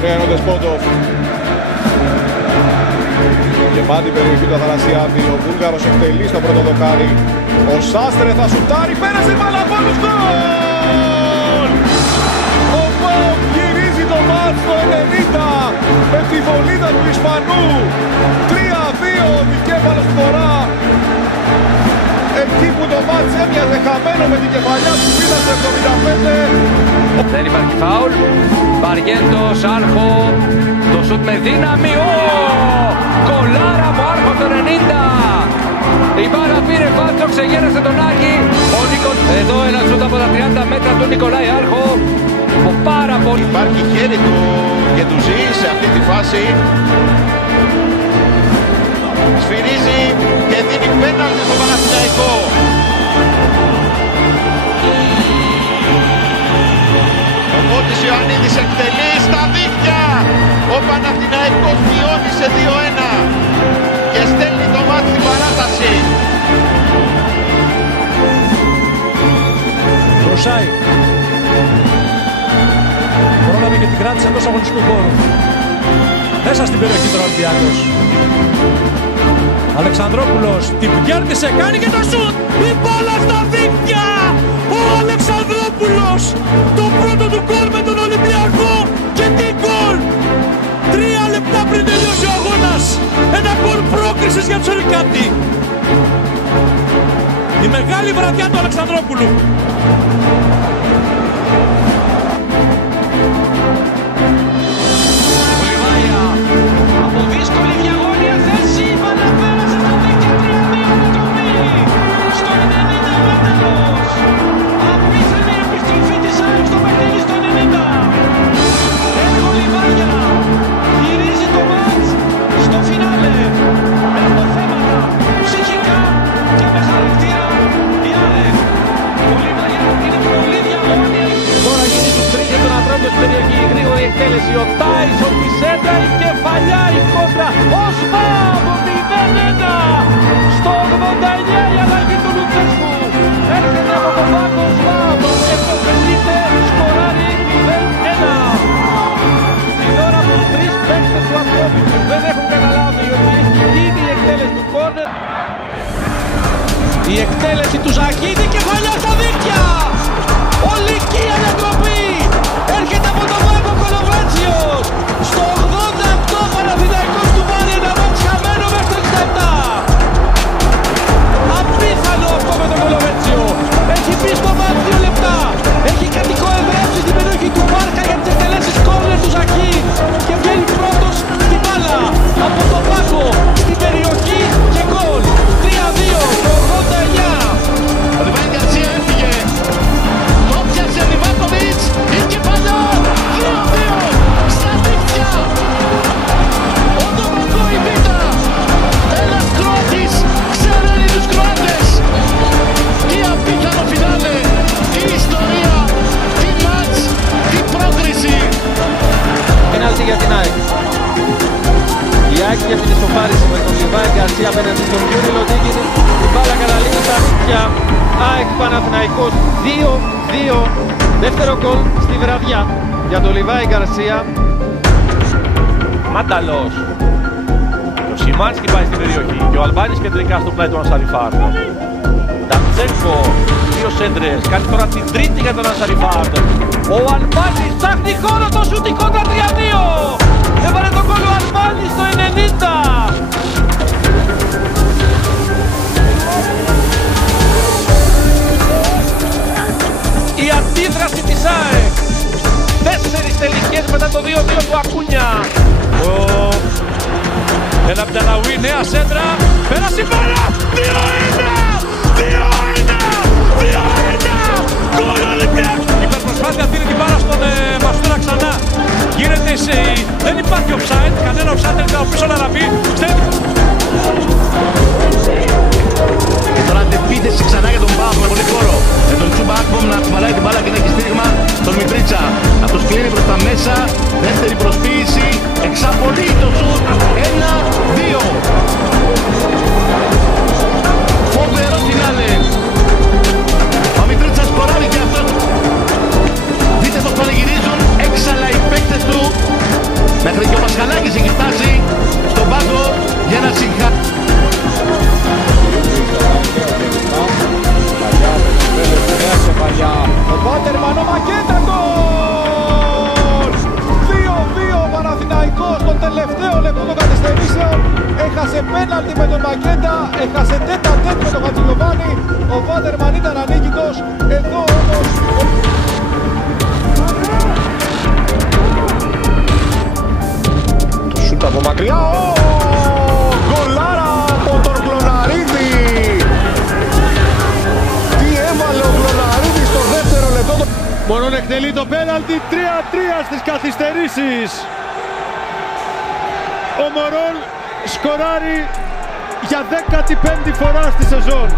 Γωνία είναι ο Δεσπότοφ. Γεμάτη περιοχή του Αθανασιάδη. Ο Βούλγαρος εκτελεί στο πρώτο δοκάρι. Ο Σάστρε θα σουτάρει. Πέρασε η μπάλα από τους γκολ! Ο ΠΑΟΚ γυρίζει το μάτς στο 90 με τη βολίδα του Ισπανού. 3-2 δικέφαλος τώρα. Εκεί που το μάτς έμοιαζε χαμένο με την κεφαλιά του Βίδα στο 75. Δεν υπάρχει φάουλ. Μπαριέντος, Άρχο. Το σουτ με δύναμη. Κολάρα από Άρχο το 90. Η μπάλα πήρε φάλτσο, ξεγέρασε τον Άκη. Εδώ ένα σουτ από τα 30 μέτρα του Νικολάη Άρχο. Πάρα πολύ. Υπάρχει χέρι του Γεντουζή σε αυτή τη φάση. Σφυρίζει και δίνει πέναλτι στο Παναθηναϊκό. Ο Κώτης Ιωαννίδης εκτελεί στα δίχτυα. Ο Παναθηναϊκός μειώνει σε 2-1 και στέλνει το μάτι στην παράταση. Βροσάει. Πρόλαβε και την κράτησε εντός αγωνιστικού χώρου. Μέσα στην περιοχή του Ολυμπιακός. Αλεξανδρόπουλος την κέρδισε, κάνει και το σουτ! Η μπάλα στα δίκτυα! Ο Αλεξανδρόπουλος! Το πρώτο του γκολ με τον Ολυμπιακό και τι γκολ! 3 λεπτά πριν τελειώσει ο αγώνας! Ένα γκολ πρόκρισης για τους Ελικάτη! Η μεγάλη βραδιά του Αλεξανδρόπουλου! Από δύσκολη διαγώνια θέση, μπάλα πέρασε στα δίκτυα 3-2 ανατροπή. Στο 90 μέτρος. Απίθανη επιστροφή της ΑΕΚ στο παιχνίδι στο 90. Έργο Λιβάγια. Γυρίζει το μάτς στο φινάλε. Με αποθέματα ψυχικά και με χαρακτήρα η ΑΕΚ. Ο Λιβάγια είναι πολύ διαγώνια. Τώρα γυρίζει στους τρεις για τον ανθρώπινο στην περιοχή. Γρήγορη εκτέλεση. Ο Τάισον τη σέντρα, η κεφαλιά, η κόντρα. Ο Σπάβο 0-1. Στο 89 η αλλαγή του Λουτσέσκου. Έρχεται από τον πάγκο ο Σπάβο. Επωφελείται, σκοράρει 0-1. Την ώρα που 3 παίκτες του Αστρόπιτου δεν έχουν καταλάβει ότι έχει γίνει η εκτέλεση του κόρνερ. Η εκτέλεση του Ζακίδη, κεφαλιά στα δίκτυα. Ολική ανατροπή. Έρχεται από τον πάγκο Κολοβράτσιος. Στο 88 Παναθηναϊκός του βάλει ένα μάτς χαμένο μέχρι το 67. Απίθανο αυτό με τον Κολοβράτσιο. Έχει μπει στο μάτς 2 λεπτά. Έχει κατοικοεδρεύσει στην περιοχή του Μπάρκα για τις εκτελέσεις κόρνερ του Ζακίν. Και βγαίνει πρώτος στην μπάλα. Από τον πάγκο στην περιοχή και γκολ. 3-2 το 89. Ο Λιβάη Γκαρσία έφυγε. Το πιάσε ο Λιβάκοβιτς. Η κεφαλιά. 2-2 στα δίχτυα. Ο Ντομακό η Β'. Ένας Κροάτης ξεραίνει τους Κροάτες. Τι απίθανο φινάλε. Τι ιστορία. Τι μάτς. Τι πρόκριση. Πέναλτι για την ΑΕΚ. Η ΑΕΚ για την ισοφάριση με τον Λιβάη Γκαρσία απέναντι στον Γιούρι Λοντίκιν. Η μπάλα καταλήγει στα δίκτυα. ΑΕΚ Παναθηναϊκός 2-2. Δεύτερο γκολ στη βραδιά για τον Λιβάη Γκαρσία. Μάνταλος. Ο Σιμάνσκι πάει στην περιοχή και ο Αλβάνης κεντρικά στο πλάι του Ανσαριφάρτο. Νταμτσέγκο, 2 σέντρες, κάνει τώρα την τρίτη για τον Ανσαριφάρτο. Ο Αλβάνης ψάχνει χώρο, το σούτ, η κόντρα 3-2. Έβαλε τον γκολ ο Αλβάνης στο 90. Η αντίδραση της ΑΕΚ. 4 τελικές μετά το 2-2 του Ακούνια. Ένα Μπταλαουί, νέα σέντρα. Πέρασε η μπάλα. 2-1. 2-1. 2-1. Γκολ Ολυμπιακός. Υπερπροσπάθεια δίνει την μπάλα στον Μαστούρα ξανά. Γίνεται δεν υπάρχει offside. Κανένα offside δεν ήταν ο πίσω Λαραβή. Και τώρα αντεπίθεση ξανά για τον ΠΑΟΚ με πολύ χώρο. Με τον Τσούμπα Άκπομ να κουβαλάει την μπάλα και να έχει στήριγμα τον Μητρίτσα. Αυτός κλείνει προς τα μέσα. Δεύτερη προσποίηση. Εξαπολύει το σουτ. 1-2. Φοβερό φινάλε. Ο Μητρίτσας σκοράρει και αυτός. Δείτε πως πανηγυρίζουν έξαλα οι παίκτες του. έχασε τέτα με τον Χατζηγιοβάνη. Ο Βάτερμαν ήταν ανίκητος. Εδώ όμως το σούτ από μακριά. Γκολάρα από τον Κλωναρίδη. Τι έβαλε ο Κλωναρίδης στο δεύτερο λεπτό. Μωρόν εκτελεί το πέναλτι, 3-3 στις καθυστερήσεις. Ο Μωρόν σκοράρει για 15η φορά στη σεζόν.